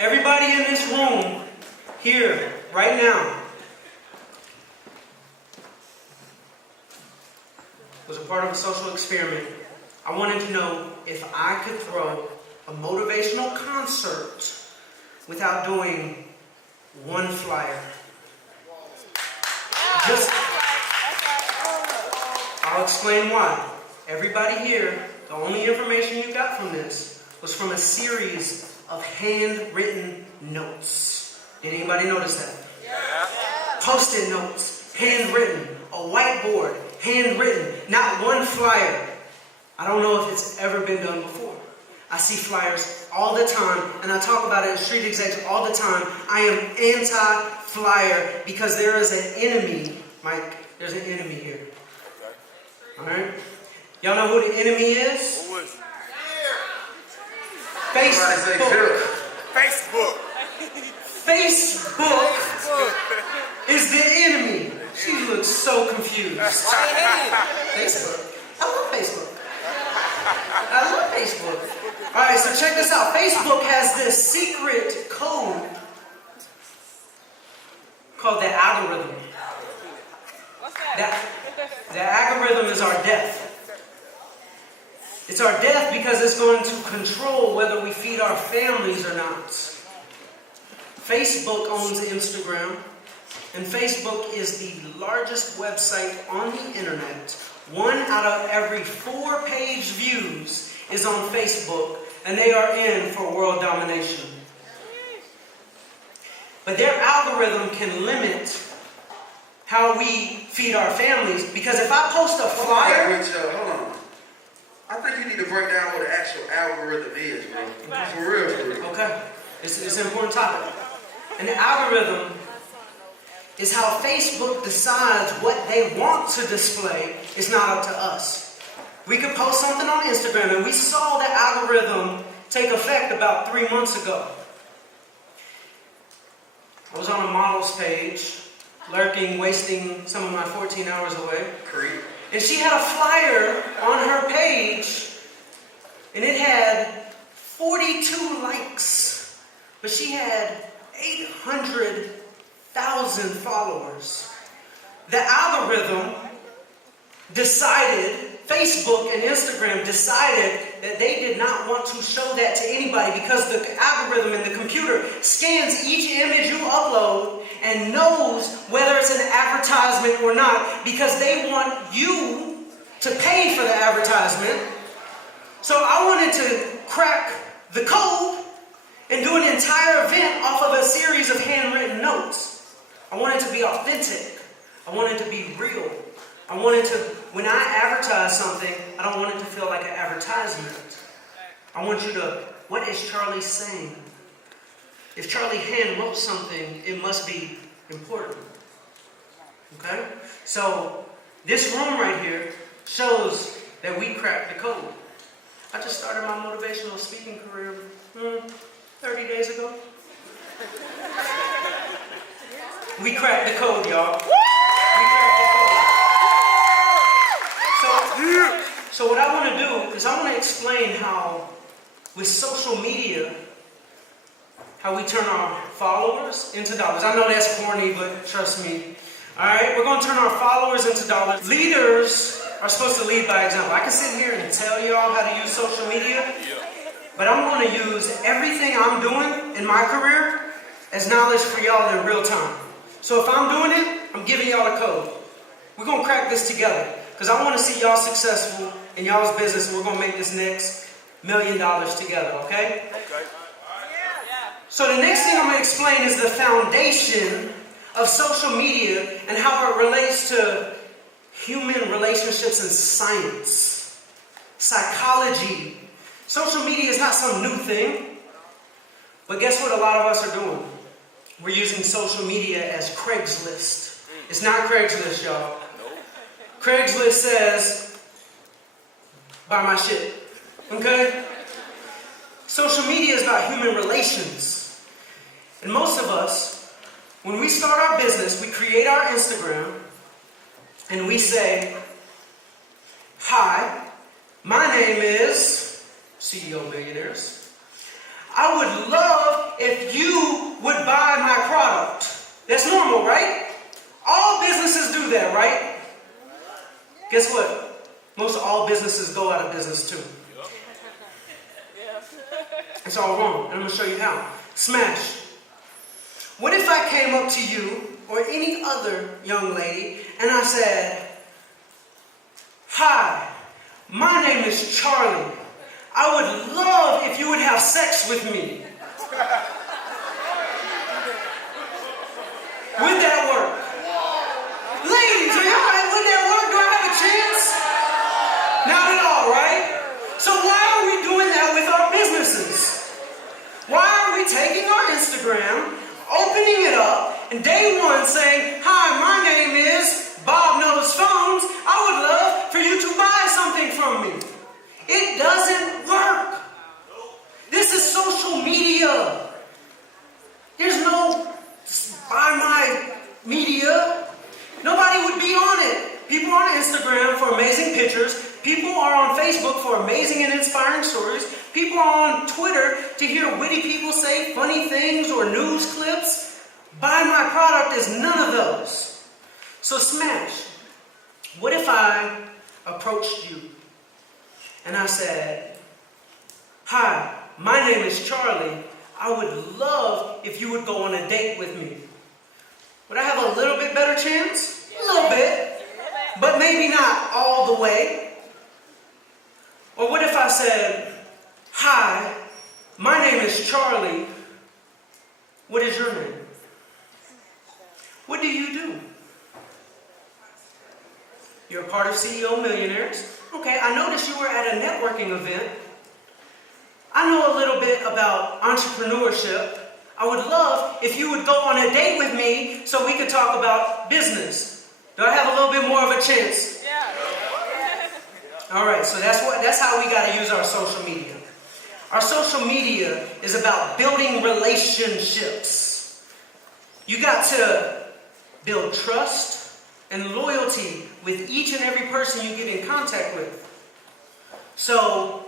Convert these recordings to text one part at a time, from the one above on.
Everybody in this room, here, right now, was a part of a social experiment. I wanted to know if I could throw a motivational concert without doing one flyer. I'll explain why. Everybody here, the only information you got from this was from a series of handwritten notes. Did anybody notice that? Yeah. Post-it notes, handwritten, a whiteboard, handwritten, not one flyer. I don't know if it's ever been done before. I see flyers all the time, and I talk about it in street execs all the time. I am anti-flyer because there is an enemy. Mike, there's an enemy here. Alright? Y'all know who the enemy is? Who is it? Facebook. Facebook. Facebook is the enemy. She looks so confused. Facebook. I love Facebook. I love Facebook. Alright, so check this out. Facebook has this secret code called the algorithm. What's that? The algorithm is our death. It's our death because it's going to control whether we feed our families or not. Facebook owns Instagram, and Facebook is the largest website on the internet. 1 out of every 4 page views is on Facebook, and they are in for world domination. But their algorithm can limit how we feed our families, because if I post a flyer... Hold on. I think you need to break down what the actual algorithm is, bro. For real, for real. Okay. It's an important topic. And the algorithm is how Facebook decides what they want to display. It's not up to us. We could post something on Instagram, and we saw the algorithm take effect about 3 months ago. I was on a models page, lurking, wasting some of my 14 hours away. And she had a flyer on her page, and it had 42 likes, but she had 800,000 followers. The algorithm decided, Facebook and Instagram decided that they did not want to show that to anybody, because the algorithm in the computer scans each image you upload and knows whether it's an advertisement or not, because they want you to pay for the advertisement. So I wanted to crack the code and do an entire event off of a series of handwritten notes. I wanted to be authentic. I wanted to be real. I wanted to, when I advertise something, I don't want it to feel like an advertisement. I want you to, what is Charlie saying? If Charlie hand wrote something, it must be important. Okay? So, this room right here shows that we cracked the code. I just started my motivational speaking career 30 days ago. We cracked the code, y'all. We cracked the code. So what I want to do is I want to explain how, with social media, how we turn our followers into dollars. I know that's corny, but trust me. Alright, we're going to turn our followers into dollars. Leaders are supposed to lead by example. I can sit here and tell y'all how to use social media, but I'm going to use everything I'm doing in my career as knowledge for y'all in real time. So if I'm doing it, I'm giving y'all the code. We're going to crack this together, because I want to see y'all successful in y'all's business, and we're going to make this next $1 million together, okay? Okay. So the next thing I'm going to explain is the foundation of social media and how it relates to human relationships and science, psychology. Social media is not some new thing, but guess what a lot of us are doing? We're using social media as Craigslist. It's not Craigslist, y'all. Craigslist says, buy my shit. Okay? Social media is about human relations. And most of us, when we start our business, we create our Instagram, and we say, hi, my name is CEO Millionaires. I would love if That's normal, right? All businesses do that, right? Guess what? Most all businesses go out of business too. It's all wrong, and I'm going to show you how. Smash. What if I came up to you or any other young lady and I said, "Hi, my name is Charlie. I would love if you would have sex with me." Would that work? Ladies, are y'all right? Would that work? Do I have a chance? Not at all, right? So why are we doing that with our businesses? Why are we taking our Instagram, opening it up, and day one saying, "Hi, my name is Bob Knows Phones. I would love for you to buy something from me"? It doesn't work. This is social media. There's no buy my media. Nobody would be on it. People are on Instagram for amazing pictures. People are on Facebook for amazing and inspiring stories. People are on Twitter to hear witty people say funny things or news clips. Buy my product is none of those. So smash. What if I approached you and I said, "Hi, my name is Charlie. I would love if you would go on a date with me"? Would I have a little bit better chance? A little bit. But maybe not all the way. Or what if I said, "Hi, my name is Charlie. What is your name?" What do you do? You're a part of CEO Millionaires. Okay, I noticed you were at a networking event. I know a little bit about entrepreneurship. I would love if you would go on a date with me so we could talk about business. Do I have a little bit more of a chance? Yeah. All right, so that's how we got to use our social media. Our social media is about building relationships. You got to build trust and loyalty with each and every person you get in contact with. So,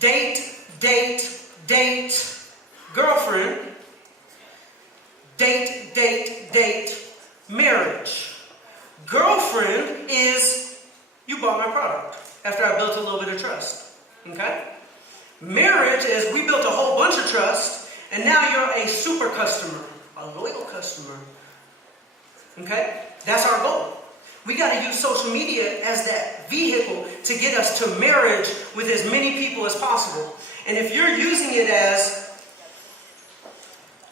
date, girlfriend, date, marriage. Girlfriend is, you bought my product after I built a little bit of trust. Okay? Marriage is, we built a whole bunch of trust, and now you're a super customer, a loyal customer. Okay? That's our goal. We got to use social media as that vehicle to get us to marriage with as many people as possible. And if you're using it as,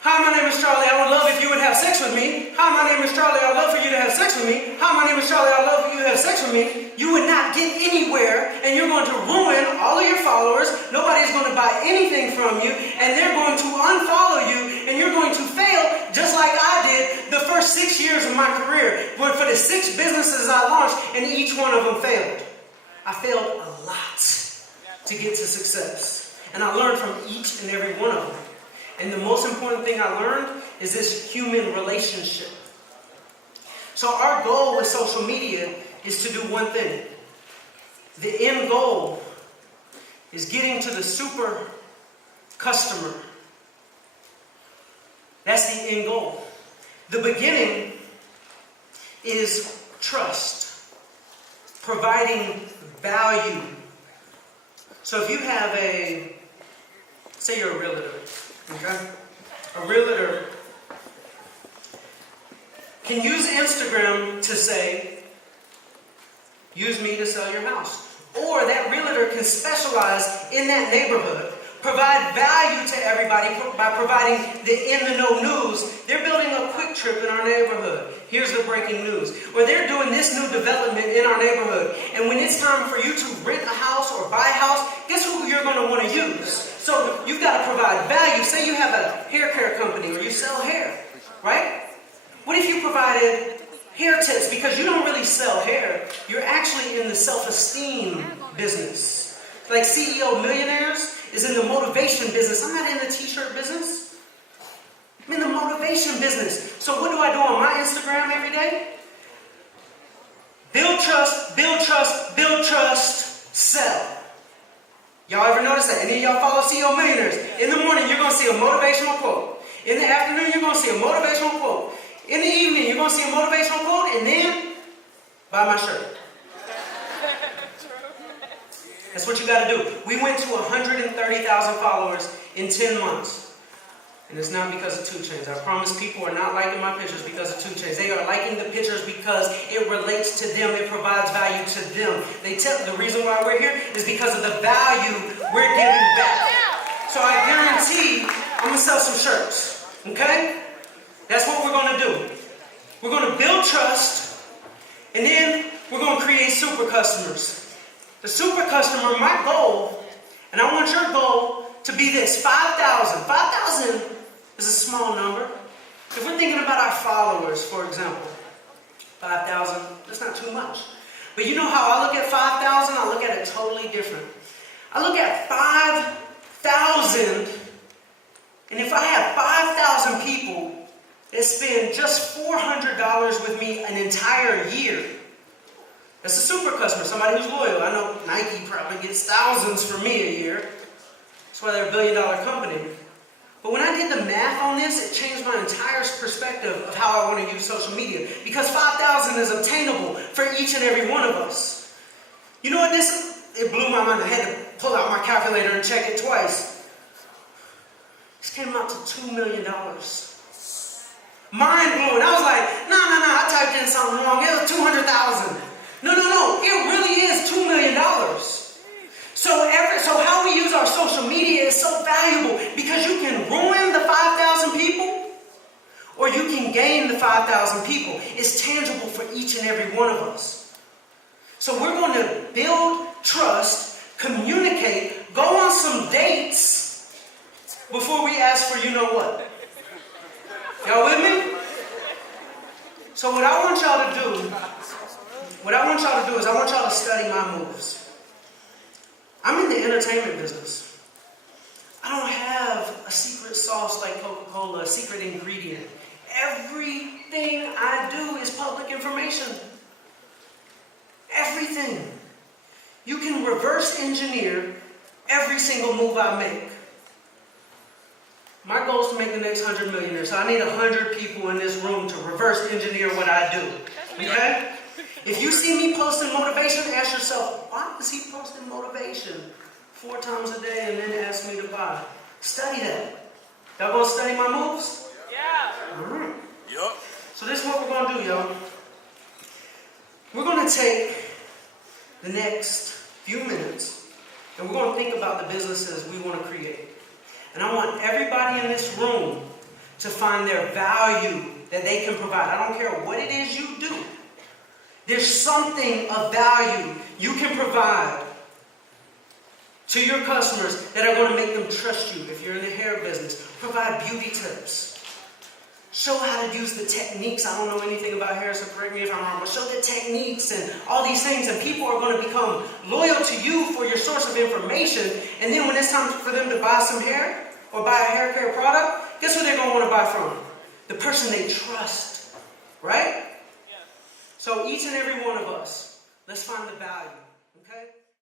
"Hi, my name is Charlie. I would love if you would have sex with me. Hi, my name is Charlie. I would love for you to have sex with me. Hi, my name is Charlie. I would love for you to have sex with me," you would not get anywhere, and you're going to ruin all of your followers. Nobody's going to buy anything from you, and they're going to unfollow you, and you're going to fail just like I did the first 6 years of my career. But for the 6 businesses I launched, and each one of them failed. I failed a lot to get to success, and I learned from each and every one of them. And the most important thing I learned is this human relationship. So our goal with social media is to do one thing. The end goal is getting to the super customer. That's the end goal. The beginning is trust, providing value. So if you have say you're a realtor, okay? A realtor can use Instagram to say, "Use me to sell your house." Or that realtor can specialize in that neighborhood, provide value to everybody by providing the in-the-know news. They're building a quick trip in our neighborhood. Here's the breaking news. Or they're doing this new development in our neighborhood. And when it's time for you to rent a house or buy a house, guess who you're going to want to use? So you've got to provide value. Say you have a hair care company or you sell hair, right? What if you provided hair tips? Because you don't really sell hair. You're actually in the self-esteem business. Like CEO Millionaires is in the motivation business. I'm not in the t-shirt business. I'm in the motivation business. So what do I do on my Instagram every day? Build trust, sell. Y'all ever notice that? Any of y'all follow CEO Millionaires? In the morning, you're going to see a motivational quote. In the afternoon, you're going to see a motivational quote. In the evening, you're going to see a motivational quote, and then buy my shirt. That's what you got to do. We went to 130,000 followers in 10 months. And it's not because of 2 Chainz. I promise people are not liking my pictures because of 2 Chainz. They are liking the pictures because it relates to them. It provides value to them. The reason why we're here is because of the value we're giving back. So I guarantee I'm going to sell some shirts. Okay? That's what we're going to do. We're going to build trust. And then we're going to create super customers. The super customer, my goal, and I want your goal to be this, 5,000. 5,000 is a small number. If we're thinking about our followers, for example, 5,000, that's not too much. But you know how I look at 5,000? I look at it totally different. I look at 5,000, and if I have 5,000 people that spend just $400 with me an entire year, that's a super customer, somebody who's loyal. I know Nike probably gets thousands from me a year. That's why they're a billion-dollar company. But when I did the math on this, it changed my entire perspective of how I want to use social media. Because 5,000 is obtainable for each and every one of us. You know what it blew my mind. I had to pull out my calculator and check it twice. This came out to $2 million. Mind blowing. I was like, no, I typed in something wrong. It was 200,000. No. It really is $2 million. So how we use our social media is so valuable because you can ruin the 5,000 people or you can gain the 5,000 people. It's tangible for each and every one of us. So we're going to build trust, communicate, go on some dates before we ask for you know what. Y'all with me? So what I want y'all to do is I want y'all to study my moves. I'm in the entertainment business. I don't have a secret sauce like Coca-Cola, a secret ingredient. Everything I do is public information. Everything. You can reverse engineer every single move I make. My goal is to make the next 100 millionaires. So I need 100 people in this room to reverse engineer what I do. Okay? If you see me posting motivation, ask yourself, why is he posting motivation 4 times a day and then ask me to buy? Study that. Y'all gonna study my moves? Yeah. All right. Yup. So this is what we're gonna do, y'all. We're gonna take the next few minutes and we're gonna think about the businesses we want to create. And I want everybody in this room to find their value that they can provide. I don't care what it is you do. There's something of value you can provide to your customers that are going to make them trust you. If you're in the hair business, provide beauty tips. Show how to use the techniques. I don't know anything about hair, so correct me if I'm wrong, but show the techniques and all these things, and people are going to become loyal to you for your source of information. And then when it's time for them to buy some hair or buy a hair care product, guess who they're going to want to buy from? The person they trust, right? So each and every one of us, let's find the value.